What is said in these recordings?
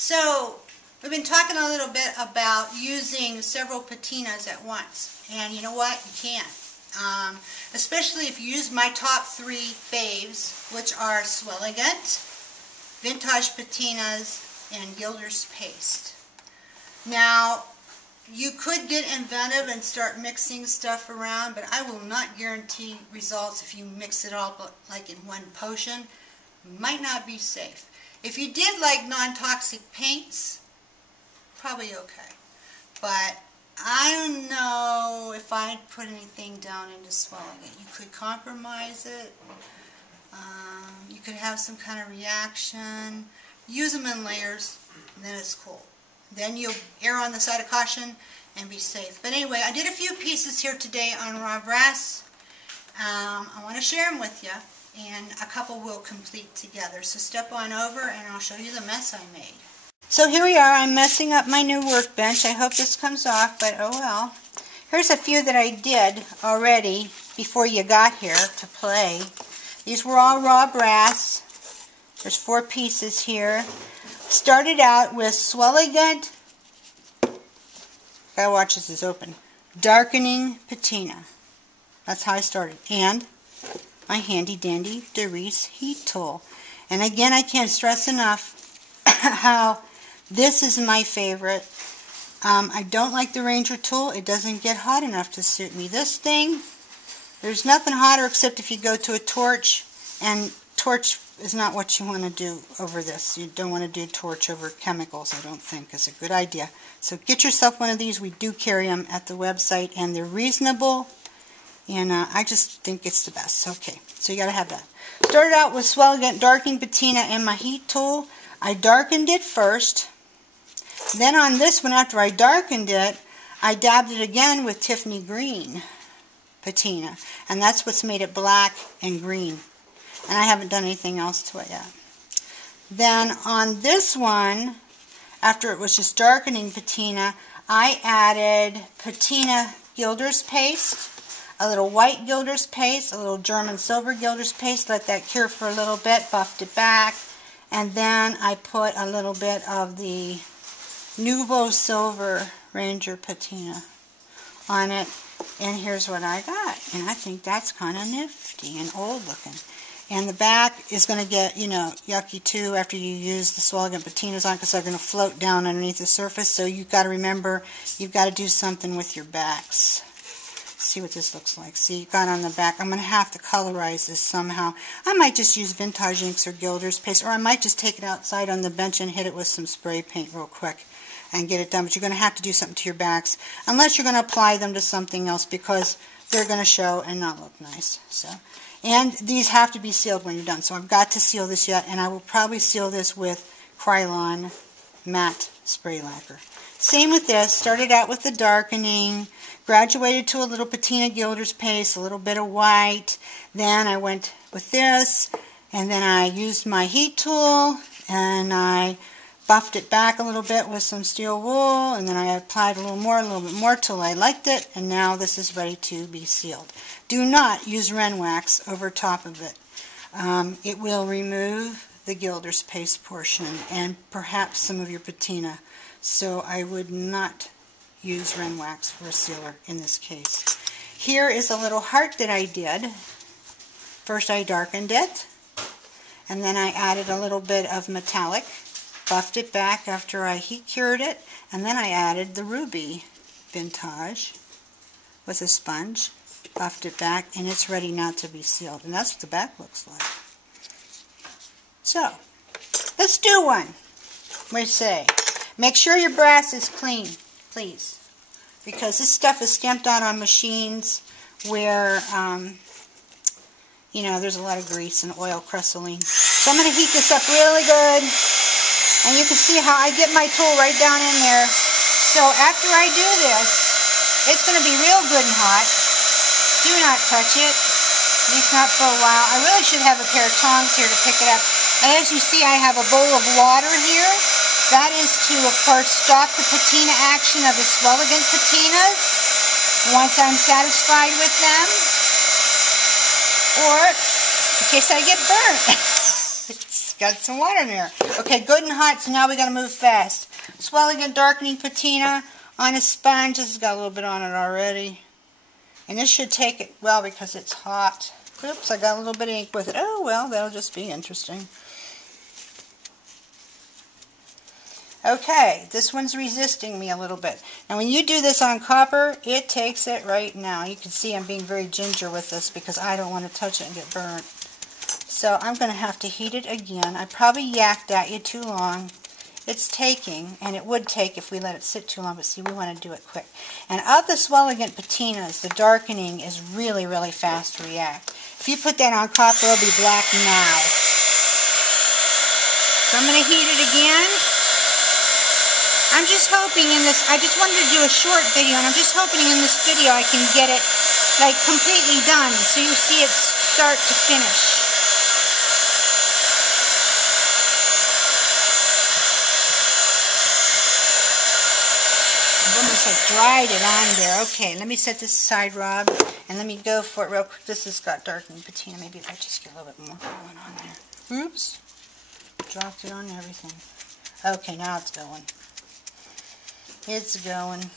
So, we've been talking a little bit about using several patinas at once. And you know what? You can. Especially if you use my top three faves, which are Swelligant, Vintage Patinas, and Gilder's Paste. Now, you could get inventive and start mixing stuff around, but I will not guarantee results if you mix it all like in one potion. Might not be safe. If you did like non-toxic paints, probably okay. But I don't know if I'd put anything down into Swelligant. You could compromise it. You could have some kind of reaction. Use them in layers, and then it's cool. Then you'll err on the side of caution and be safe. But anyway, I did a few pieces here today on raw brass. I want to share them with you, and a couple will complete together. So step on over and I'll show you the mess I made. So here we are. I'm messing up my new workbench. I hope this comes off, but oh well. Here's a few that I did already before you got here to play. These were all raw brass. There's 4 pieces here. Started out with Swelligant. Gotta watch this is open. Darkening Patina. That's how I started. And my handy dandy Derice heat tool. And again, I can't stress enough how this is my favorite. I don't like the Ranger tool. It doesn't get hot enough to suit me. This thing, there's nothing hotter except if you go to a torch, and torch is not what you want to do over this. You don't want to do torch over chemicals, I don't think. It's a good idea. So get yourself one of these. We do carry them at the website, and they're reasonable, and I just think it's the best. Okay, so you got to have that. Started out with Swelligant Darkening Patina and my heat tool. I darkened it first. Then on this one, after I darkened it, I dabbed it again with Tiffany Green Patina. And that's what's made it black and green. And I haven't done anything else to it yet. Then on this one, after it was just darkening patina, I added Patina Gilder's Paste, a little white Gilder's Paste, a little German silver Gilder's Paste, let that cure for a little bit, buffed it back, and then I put a little bit of the Nouveau Silver Ranger Patina on it, and here's what I got. And I think that's kind of nifty and old looking. And the back is going to get, you know, yucky too after you use the Swelligant patinas on, because they're going to float down underneath the surface. So you've got to remember, you've got to do something with your backs. See what this looks like. See, you got on the back. I'm going to have to colorize this somehow. I might just use Vintage Inks or Gilder's Paste, or I might just take it outside on the bench and hit it with some spray paint real quick and get it done. But you're going to have to do something to your backs, unless you're going to apply them to something else, because they're going to show and not look nice. So. And these have to be sealed when you're done. So I've got to seal this yet, and I will probably seal this with Krylon matte spray lacquer. Same with this. Started out with the darkening, graduated to a little Patina Gilder's Paste, a little bit of white. Then I went with this, and then I used my heat tool, and I buffed it back a little bit with some steel wool, and then I applied a little bit more till I liked it, and now this is ready to be sealed. Do not use Ren Wax over top of it. It will remove the Gilder's Paste portion and perhaps some of your patina, so I would not use Ren Wax for a sealer in this case. Here is a little heart that I did. First I darkened it, and then I added a little bit of metallic, buffed it back after I heat cured it, and then I added the ruby Vintage with a sponge, buffed it back, and it's ready now to be sealed. And that's what the back looks like. So, let's do one. What do you say? Make sure your brass is clean, please, because this stuff is stamped out on machines where, you know, there's a lot of grease and oil crustaline. So I'm going to heat this up really good. And you can see how I get my tool right down in there. So after I do this, it's going to be real good and hot. Do not touch it, at least not for a while. I really should have a pair of tongs here to pick it up. And as you see, I have a bowl of water here. That is to, of course, stop the patina action of the Swelligant patinas once I'm satisfied with them. Or in case I get burnt. got some water in there. Okay, good and hot, so now we got to move fast. Swelling and darkening patina on a sponge. This has got a little bit on it already. And this should take it well because it's hot. Oops, I got a little bit of ink with it. Oh, well, that'll just be interesting. Okay, this one's resisting me a little bit. Now, when you do this on copper, it takes it right now. You can see I'm being very ginger with this because I don't want to touch it and get burnt. So I'm going to have to heat it again. I probably yacked at you too long. It's taking, and it would take if we let it sit too long, but see, we want to do it quick. And of the Swelligant patinas, the darkening is really, really fast to react. If you put that on copper, it'll be black now. So I'm going to heat it again. I'm just hoping in this, I just wanted to do a short video, and I'm just hoping in this video I can get it, like, completely done, so you see it start to finish. Almost like dried it on there. Okay, let me set this aside, Rob, and let me go for it real quick. This has got darkening patina. Maybe if I just get a little bit more going on there. Oops. Dropped it on everything. Okay, now it's going. It's going.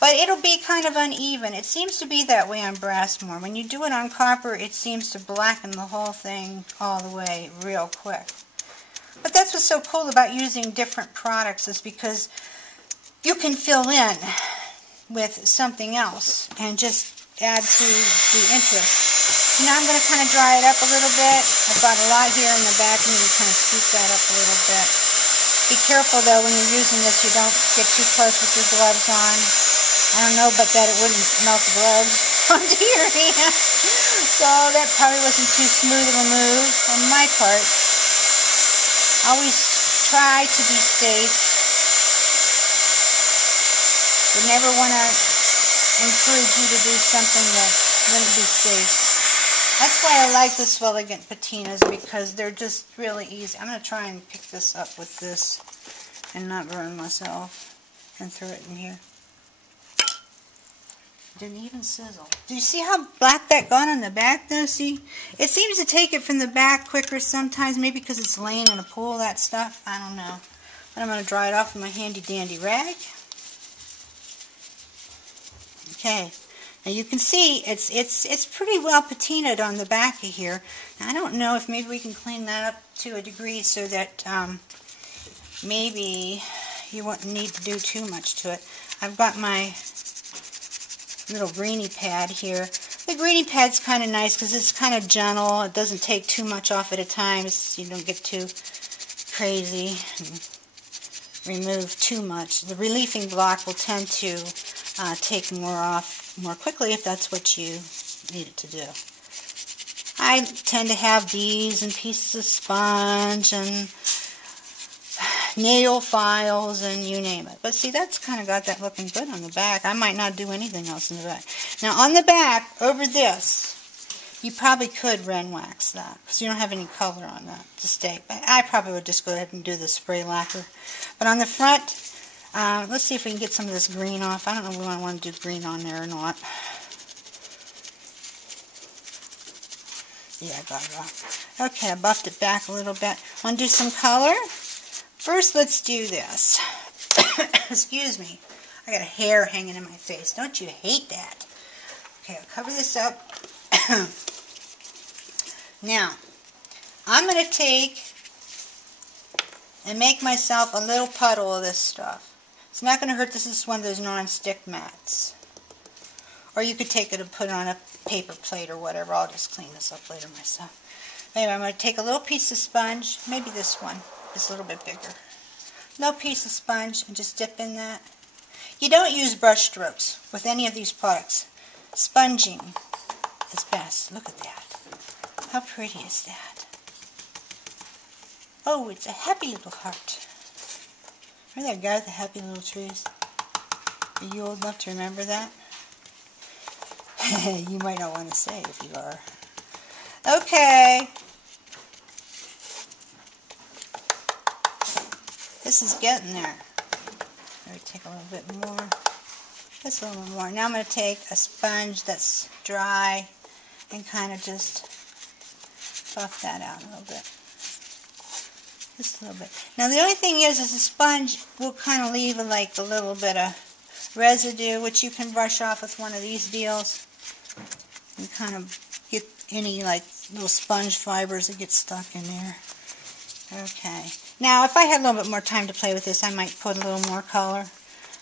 But it'll be kind of uneven. It seems to be that way on brass more. When you do it on copper, it seems to blacken the whole thing all the way real quick. But that's what's so cool about using different products, is because you can fill in with something else and just add to the interest. So now I'm going to kind of dry it up a little bit. I've got a lot here in the back, and you kind of scoop that up a little bit. Be careful though when you're using this, you don't get too close with your gloves on. I don't know, but that it wouldn't melt the gloves onto your hand. So that probably wasn't too smooth of a move on my part. Always try to be safe. Would never want to encourage you to do something that wouldn't be safe. That's why I like the Swelligant patinas, because they're just really easy. I'm going to try and pick this up with this and not burn myself and throw it in here. Didn't even sizzle. Do you see how black that got on the back though? See? It seems to take it from the back quicker sometimes, maybe because it's laying in a pool, that stuff. I don't know. But I'm going to dry it off with my handy dandy rag. Okay. Now you can see it's pretty well patinaed on the back of here. Now, I don't know if maybe we can clean that up to a degree so that maybe you won't need to do too much to it. I've got my little greenie pad here. The greenie pad's kind of nice because it's kind of gentle. It doesn't take too much off at a time, so you don't get too crazy and remove too much. The reliefing block will tend to take more off more quickly if that's what you need it to do. I tend to have these and pieces of sponge and nail files and you name it. But see, that's kind of got that looking good on the back. I might not do anything else in the back. Now on the back, over this, you probably could Ren wax that because you don't have any color on that to stay. But I probably would just go ahead and do the spray lacquer. But on the front, let's see if we can get some of this green off. I don't know if we want to do green on there or not. Yeah, I got it off. Okay, I buffed it back a little bit. Want to do some color? First, let's do this. Excuse me. I got a hair hanging in my face. Don't you hate that? Okay, I'll cover this up. Now, I'm going to take and make myself a little puddle of this stuff. It's not going to hurt. This is one of those non-stick mats. Or you could take it and put it on a paper plate or whatever. I'll just clean this up later myself. Anyway, I'm going to take a little piece of sponge, maybe this one. It's a little bit bigger. No piece of sponge and just dip in that. You don't use brush strokes with any of these products. Sponging is best. Look at that. How pretty is that? Oh, it's a happy little heart. Remember that guy with the happy little trees? Are you old enough to remember that? You might not want to say if you are. Okay. This is getting there. Let me take a little bit more. Just a little more. Now I'm going to take a sponge that's dry and kind of just buff that out a little bit. Just a little bit. Now the only thing is the sponge will kind of leave like a little bit of residue, which you can brush off with one of these deals. And kind of get any like little sponge fibers that get stuck in there. Okay. Now if I had a little bit more time to play with this, I might put a little more color.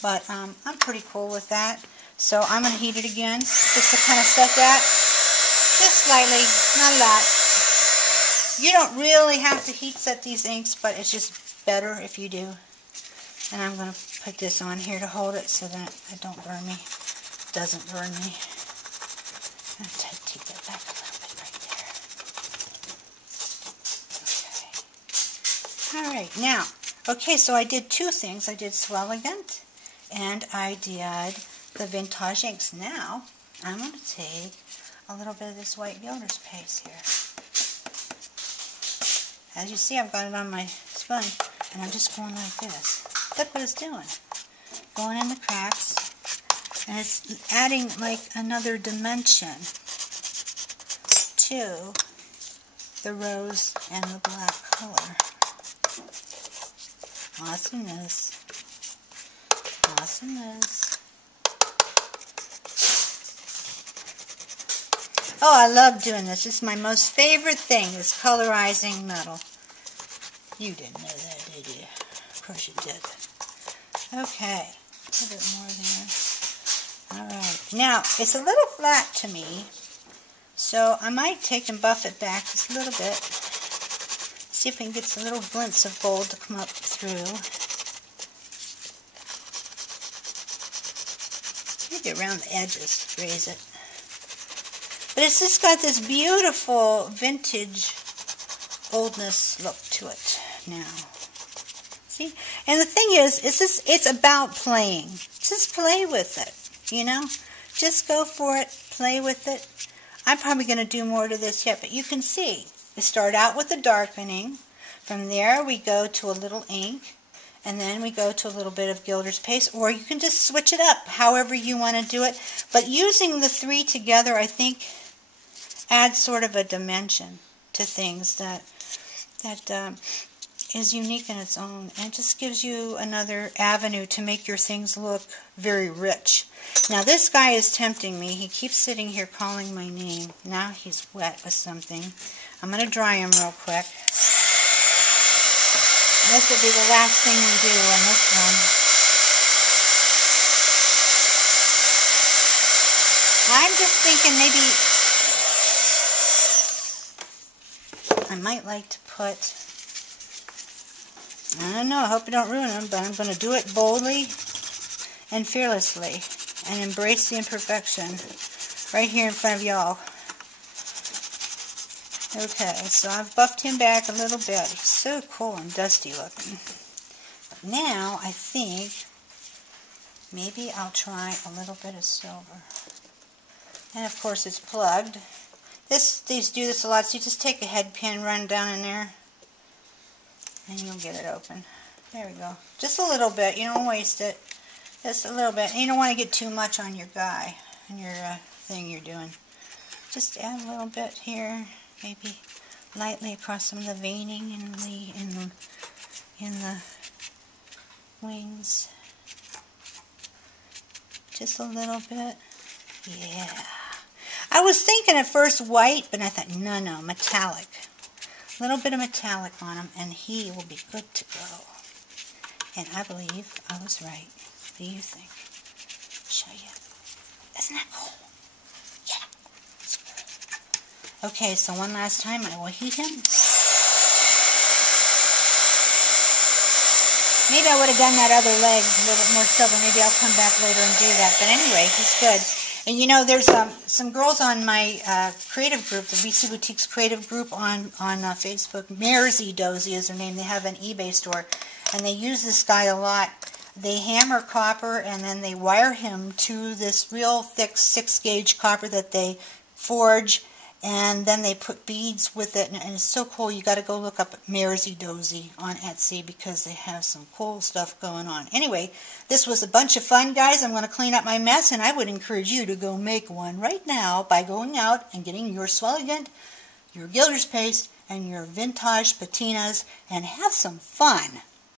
But I'm pretty cool with that. So I'm going to heat it again, just to kind of set that. Just slightly, not a lot. You don't really have to heat set these inks, but it's just better if you do. And I'm going to put this on here to hold it so that it don't burn me. It doesn't burn me. I'm going to take that back a little bit right there. Okay. Alright, now, okay, so I did two things. I did Swelligant and I did the Vintage inks. Now, I'm going to take a little bit of this white gilder's paste here. As you see, I've got it on my sponge, and I'm just going like this. That's what it's doing. Going in the cracks, and it's adding like another dimension to the rose and the black color. Awesomeness. Awesomeness. Oh, I love doing this. It's my most favorite thing, is colorizing metal. You didn't know that, did you? Of course you did. Okay, a little bit more there. Alright, now, it's a little flat to me, so I might take and buff it back just a little bit. See if we can get some little glints of gold to come up through. Maybe around the edges, raise it. But it's just got this beautiful vintage oldness look to it now. See? And the thing is, it's about playing. Just play with it, you know? Just go for it, play with it. I'm probably going to do more to this yet, but you can see. We start out with the darkening. From there, we go to a little ink. And then we go to a little bit of gilder's paste, or you can just switch it up however you want to do it. But using the three together, I think, adds sort of a dimension to things that is unique in its own, and just gives you another avenue to make your things look very rich. Now this guy is tempting me. He keeps sitting here calling my name. Now he's wet with something. I'm going to dry him real quick. This will be the last thing we do on this one. I'm just thinking maybe I might like to put, I don't know, I hope I don't ruin them, but I'm going to do it boldly and fearlessly and embrace the imperfection right here in front of y'all. Okay, so I've buffed him back a little bit. He's so cool and dusty looking. But now I think maybe I'll try a little bit of silver. And of course it's plugged. These do this a lot, so you just take a head pin, run down in there, and you'll get it open. There we go. Just a little bit. You don't waste it. Just a little bit. And you don't want to get too much on your guy, on your thing you're doing. Just add a little bit here. Maybe lightly across some of the veining in the wings. Just a little bit. Yeah. I was thinking at first white, but I thought, no, metallic. A little bit of metallic on him, and he will be good to go. And I believe I was right. What do you think? I'll show you. Isn't that cool? Yeah. Okay, so one last time I will heat him. Maybe I would have done that other leg a little bit more silver. Maybe I'll come back later and do that. But anyway, he's good. And you know, there's some girls on my creative group, the BC Boutiques creative group on Facebook. Mersey Dozy is her name. They have an eBay store. And they use this guy a lot. They hammer copper and then they wire him to this real thick 6-gauge copper that they forge. And then they put beads with it, and it's so cool. You got to go look up Mersey Dozy on Etsy because they have some cool stuff going on. Anyway, this was a bunch of fun, guys. I'm going to clean up my mess, and I would encourage you to go make one right now by going out and getting your Swelligant your gilder's paste and your vintage patinas and have some fun.